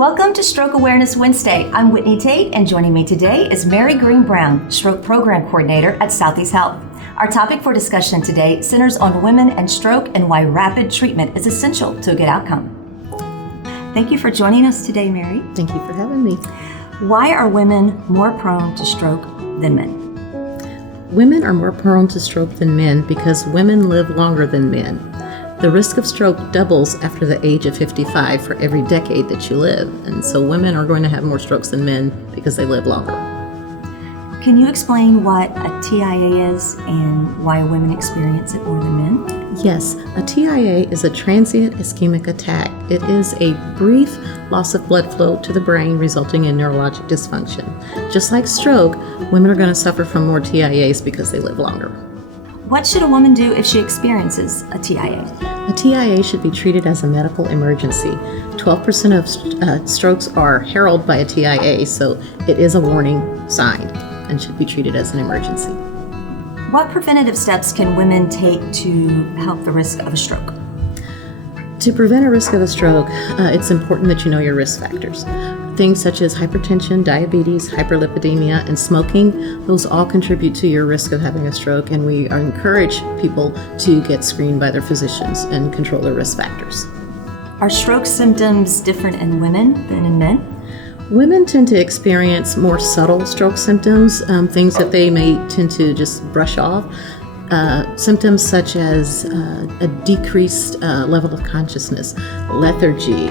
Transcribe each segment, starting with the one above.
Welcome to Stroke Awareness Wednesday. I'm Whitney Tate, and joining me today is Mary Green Brown, Stroke Program Coordinator at SoutheastHEALTH. Our topic for discussion today centers on women and stroke and why rapid treatment is essential to a good outcome. Thank you for joining us today, Mary. Thank you for having me. Why are women more prone to stroke than men? Women are more prone to stroke than men because women live longer than men. The risk of stroke doubles after the age of 55 for every decade that you live. And so women are going to have more strokes than men because they live longer. Can you explain what a TIA is and why women experience it more than men? Yes, a TIA is a transient ischemic attack. It is a brief loss of blood flow to the brain resulting in neurologic dysfunction. Just like stroke, women are going to suffer from more TIAs because they live longer. What should a woman do if she experiences a TIA? A TIA should be treated as a medical emergency. 12% of strokes are heralded by a TIA, so it is a warning sign and should be treated as an emergency. What preventative steps can women take to help the risk of a stroke? To prevent a risk of a stroke, it's important that you know your risk factors. Things such as hypertension, diabetes, hyperlipidemia, and smoking, those all contribute to your risk of having a stroke, and we encourage people to get screened by their physicians and control their risk factors. Are stroke symptoms different in women than in men? Women tend to experience more subtle stroke symptoms, things that they may tend to just brush off. Symptoms such as a decreased level of consciousness, lethargy,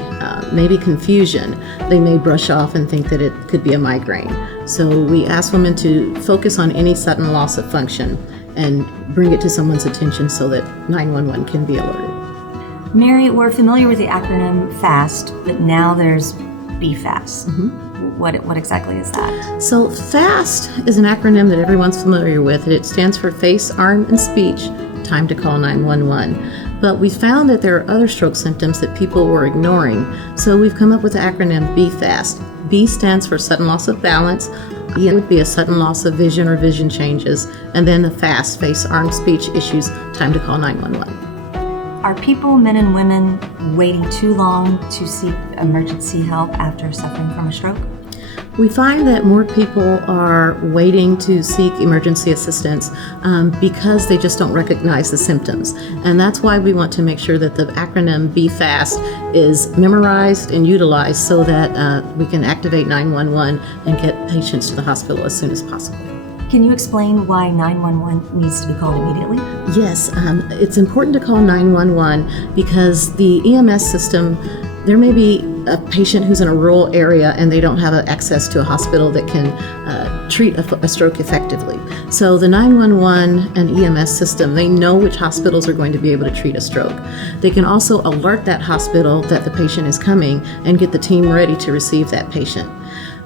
maybe confusion, they may brush off and think that it could be a migraine. So we ask women to focus on any sudden loss of function and bring it to someone's attention so that 911 can be alerted. Mary, we're familiar with the acronym FAST, but now there's BFAST. Mm-hmm. What exactly is that? So FAST is an acronym that everyone's familiar with. It stands for face, arm, and speech, time to call 911. But we found that there are other stroke symptoms that people were ignoring. So we've come up with the acronym BFAST. B stands for sudden loss of balance. E would be a sudden loss of vision or vision changes. And then the FAST, face, arm, speech issues, time to call 911. Are people, men and women, waiting too long to seek emergency help after suffering from a stroke? We find that more people are waiting to seek emergency assistance because they just don't recognize the symptoms. And that's why we want to make sure that the acronym BFAST is memorized and utilized so that we can activate 911 and get patients to the hospital as soon as possible. Can you explain why 911 needs to be called immediately? Yes, it's important to call 911 because the EMS system, there may be a patient who's in a rural area and they don't have access to a hospital that can treat a stroke effectively. So the 911 and EMS system, they know which hospitals are going to be able to treat a stroke. They can also alert that hospital that the patient is coming and get the team ready to receive that patient.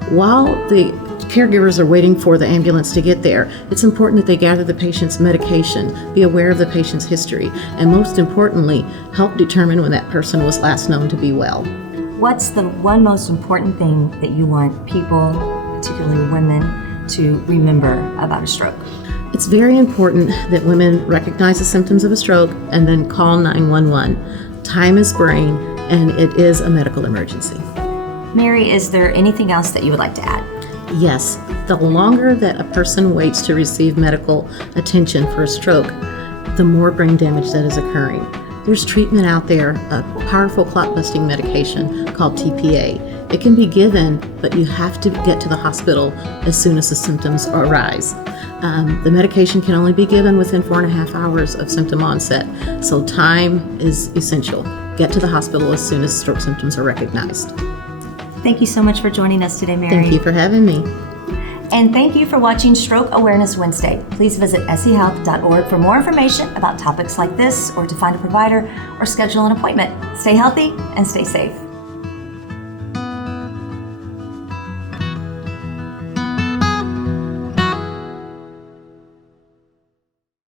While the caregivers are waiting for the ambulance to get there, it's important that they gather the patient's medication, be aware of the patient's history, and most importantly, help determine when that person was last known to be well. What's the one most important thing that you want people, particularly women, to remember about a stroke? It's very important that women recognize the symptoms of a stroke and then call 911. Time is brain, and it is a medical emergency. Mary, is there anything else that you would like to add? Yes, the longer that a person waits to receive medical attention for a stroke, the more brain damage that is occurring. There's treatment out there, a powerful clot-busting medication called TPA. It can be given, but you have to get to the hospital as soon as the symptoms arise. The medication can only be given within 4.5 hours of symptom onset, so time is essential. Get to the hospital as soon as stroke symptoms are recognized. Thank you so much for joining us today, Mary. Thank you for having me. And thank you for watching Stroke Awareness Wednesday. Please visit SEHealth.org for more information about topics like this, or to find a provider or schedule an appointment. Stay healthy and stay safe.